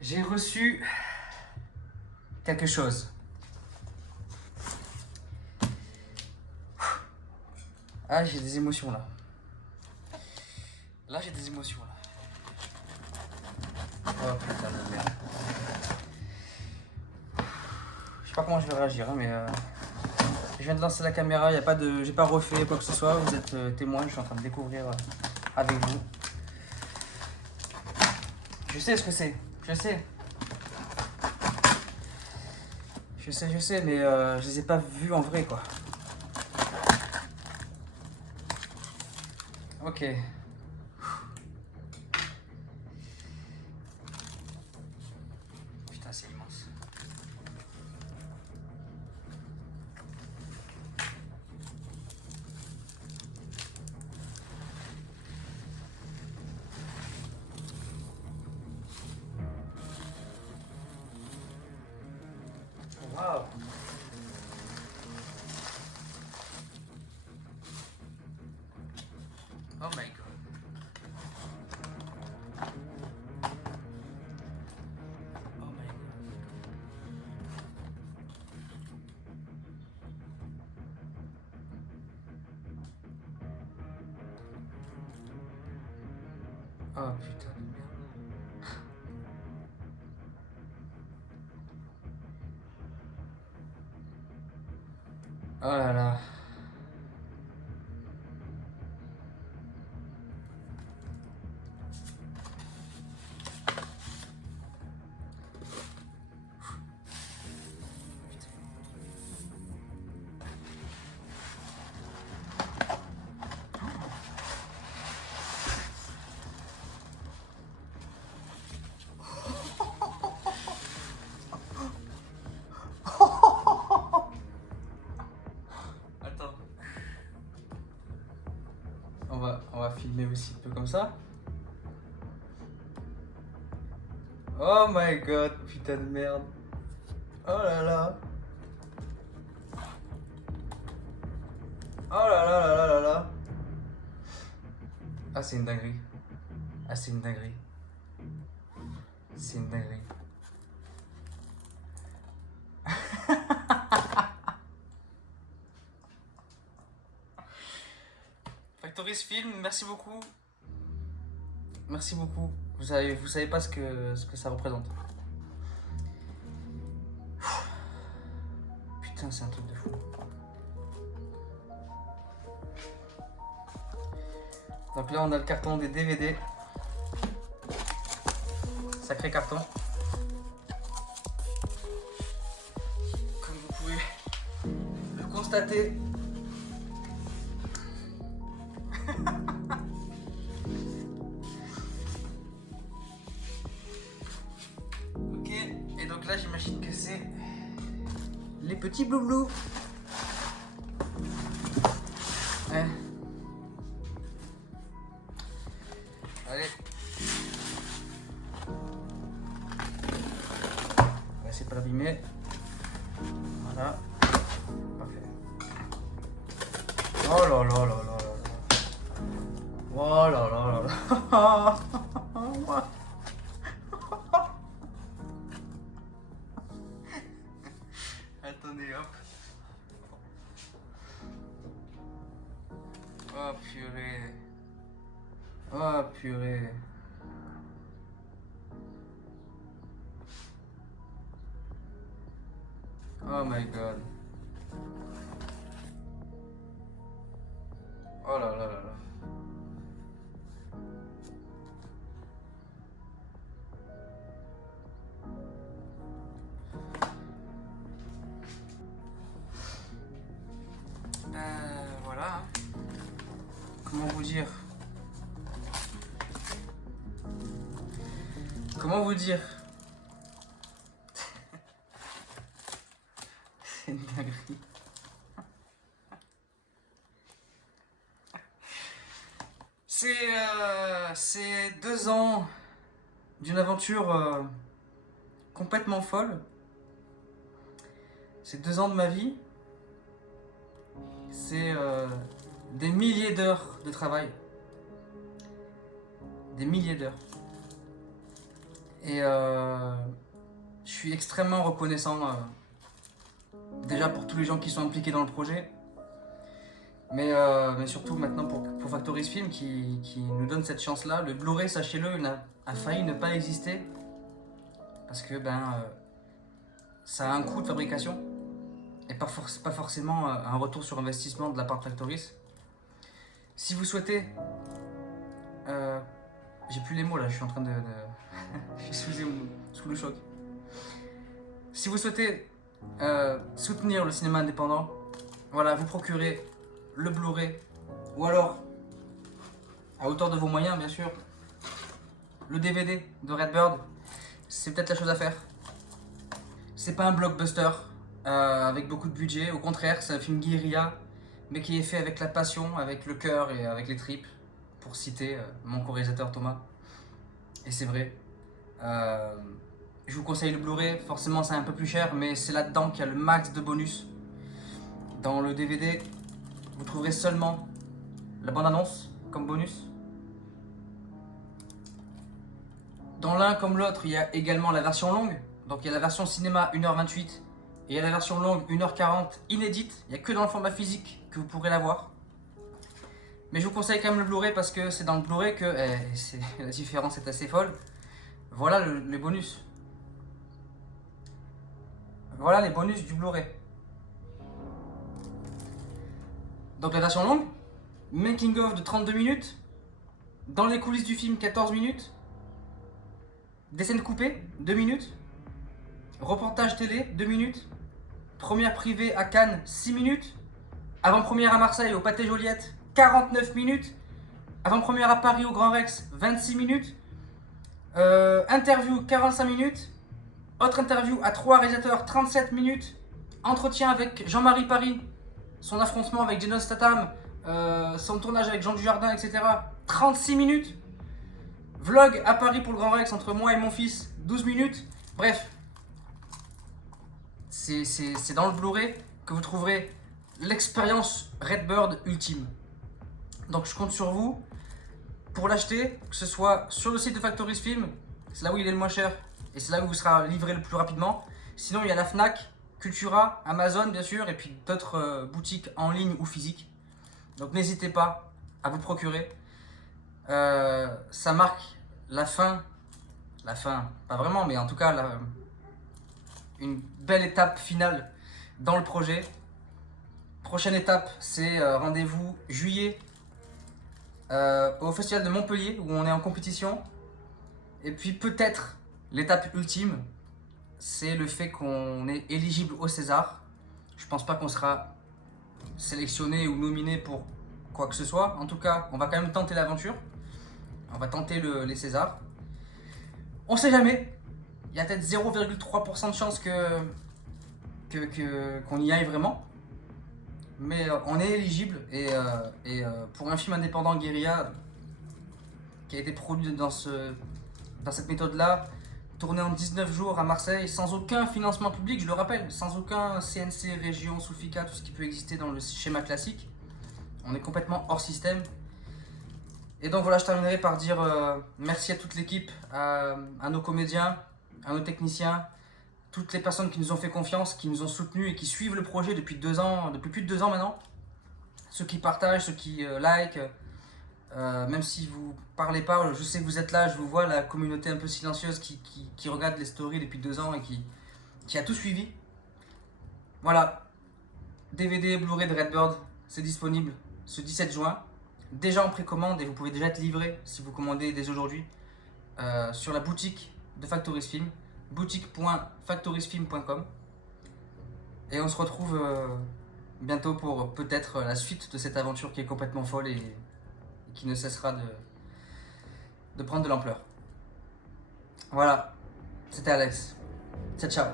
J'ai reçu quelque chose. Ah, j'ai des émotions là. Là, j'ai des émotions là. Oh putain de merde. Je sais pas comment je vais réagir, hein, mais je viens de lancer la caméra. Y a pas de, j'ai pas refait quoi que ce soit. Vous êtes témoin. Je suis en train de découvrir avec vous. Je sais ce que c'est. Je sais. Je sais, mais je les ai pas vus en vrai quoi. Ok. Putain, c'est immense. Waouh. Oh my god. Oh my god. Oh putain de merde. Oh là là. Attends. On va filmer aussi un peu comme ça. Oh my god, putain de merde. Oh là là. Oh là là là là là là. Ah, c'est une dinguerie. Ah, c'est une dinguerie. C'est une dinguerie. Factoris Film, merci beaucoup. Merci beaucoup. Vous savez pas ce que ça représente. Putain, c'est un truc de fou. Donc là, on a le carton des DVD. Sacré carton. Comme vous pouvez le constater. Ok, et donc là, j'imagine que c'est les petits bloublous. Ouais. Allez. On va essayer de pas l'abîmer. Voilà. Parfait. Oh là là là là là là. Oh là là là là. Attendez, hop. Oh purée. Oh purée. Oh my god. Oh là là là là. Voilà. Comment vous dire? Comment vous dire? C'est une dinguerie. C'est 2 ans d'une aventure complètement folle. C'est 2 ans de ma vie. C'est des milliers d'heures de travail. Des milliers d'heures. Et je suis extrêmement reconnaissant déjà pour tous les gens qui sont impliqués dans le projet, mais surtout maintenant pour Factories Film qui nous donne cette chance-là. Le Blu-ray, sachez-le, a failli ne pas exister parce que ça a un coût de fabrication et pas forcément un retour sur investissement de la part de Factories. Si vous souhaitez... j'ai plus les mots là, je suis en train de... je suis sous le choc. Si vous souhaitez soutenir le cinéma indépendant, voilà, vous procurez le Blu-ray, ou alors, à hauteur de vos moyens bien sûr, le DVD de Redbird, c'est peut-être la chose à faire. C'est pas un blockbuster avec beaucoup de budget, au contraire, c'est un film guérilla, mais qui est fait avec la passion, avec le cœur et avec les tripes, pour citer mon co-réalisateur Thomas. Et c'est vrai. Je vous conseille le Blu-ray, forcément c'est un peu plus cher, mais c'est là-dedans qu'il y a le max de bonus. Dans le DVD, vous trouverez seulement la bande-annonce comme bonus. Dans l'un comme l'autre, il y a également la version longue. Donc il y a la version cinéma 1h28 et il y a la version longue 1h40 inédite. Il n'y a que dans le format physique que vous pourrez la voir. Mais je vous conseille quand même le Blu-ray parce que c'est dans le Blu-ray que la différence est assez folle. Voilà les bonus. Voilà les bonus du Blu-ray. Donc la version longue, making of de 32 minutes, dans les coulisses du film 14 minutes, des scènes coupées 2 minutes, reportage télé 2 minutes, première privée à Cannes 6 minutes, avant-première à Marseille au Pâté Joliette 49 minutes, avant-première à Paris au Grand Rex 26 minutes, interview 45 minutes, autre interview à 3 réalisateurs 37 minutes, entretien avec Jean-Marie Paris, son affrontement avec Jason Statham, son tournage avec Jean Dujardin, etc. 36 minutes. Vlog à Paris pour le Grand Rex entre moi et mon fils, 12 minutes. Bref, c'est dans le Blu-ray que vous trouverez l'expérience Redbird ultime. Donc je compte sur vous pour l'acheter, que ce soit sur le site de Factories Film, c'est là où il est le moins cher et c'est là où vous sera livré le plus rapidement. Sinon il y a la Fnac, Cultura, Amazon bien sûr, et puis d'autres boutiques en ligne ou physiques. Donc n'hésitez pas à vous procurer. Ça marque la fin, pas vraiment, mais en tout cas une belle étape finale dans le projet. Prochaine étape, c'est rendez-vous juillet au Festival de Montpellier où on est en compétition. Et puis peut-être l'étape ultime, c'est le fait qu'on est éligible au César. Je pense pas qu'on sera sélectionné ou nominé pour quoi que ce soit. En tout cas, on va quand même tenter l'aventure. On va tenter les Césars. On sait jamais. Il y a peut-être 0,3% de chance qu'on y aille vraiment. Mais on est éligible et pour un film indépendant guérilla qui a été produit dans cette méthode-là, tourné en 19 jours à Marseille, sans aucun financement public, je le rappelle, sans aucun CNC, région, Sofica, tout ce qui peut exister dans le schéma classique. On est complètement hors système. Et donc voilà, je terminerai par dire merci à toute l'équipe, à nos comédiens, à nos techniciens, toutes les personnes qui nous ont fait confiance, qui nous ont soutenus et qui suivent le projet depuis 2 ans, depuis plus de 2 ans maintenant. Ceux qui partagent, ceux qui like, même si vous parlez pas, je sais que vous êtes là, je vous vois, la communauté un peu silencieuse qui regarde les stories depuis 2 ans et qui a tout suivi. Voilà, DVD Blu-ray de Redbird, c'est disponible ce 17 juin. Déjà en précommande et vous pouvez déjà être livré si vous commandez dès aujourd'hui sur la boutique de Factories Film, boutique.factoriesfilm.com. Et on se retrouve bientôt pour peut-être la suite de cette aventure qui est complètement folle et qui ne cessera de prendre de l'ampleur. Voilà, c'était Alex. Ciao, ciao.